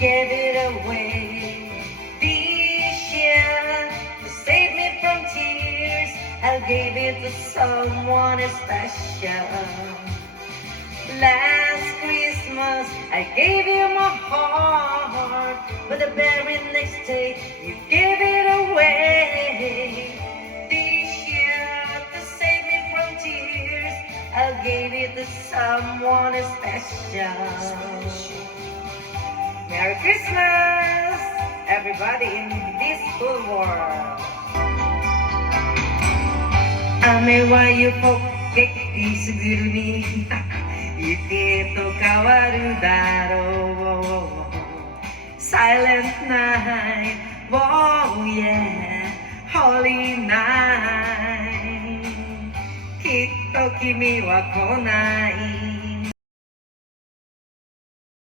gave it away. This year, to save me from tears, I gave it to someone special. Last Christmas, I gave you my heart, but the very next day, you gave it away. This year, to save me from tears, I gave it to someone special. Merry Christmas, everybody in this whole world. 雨はよぽけきすぐるみ雪と変わるだろう Silent night, oh yeah, holy night きっと君は来ない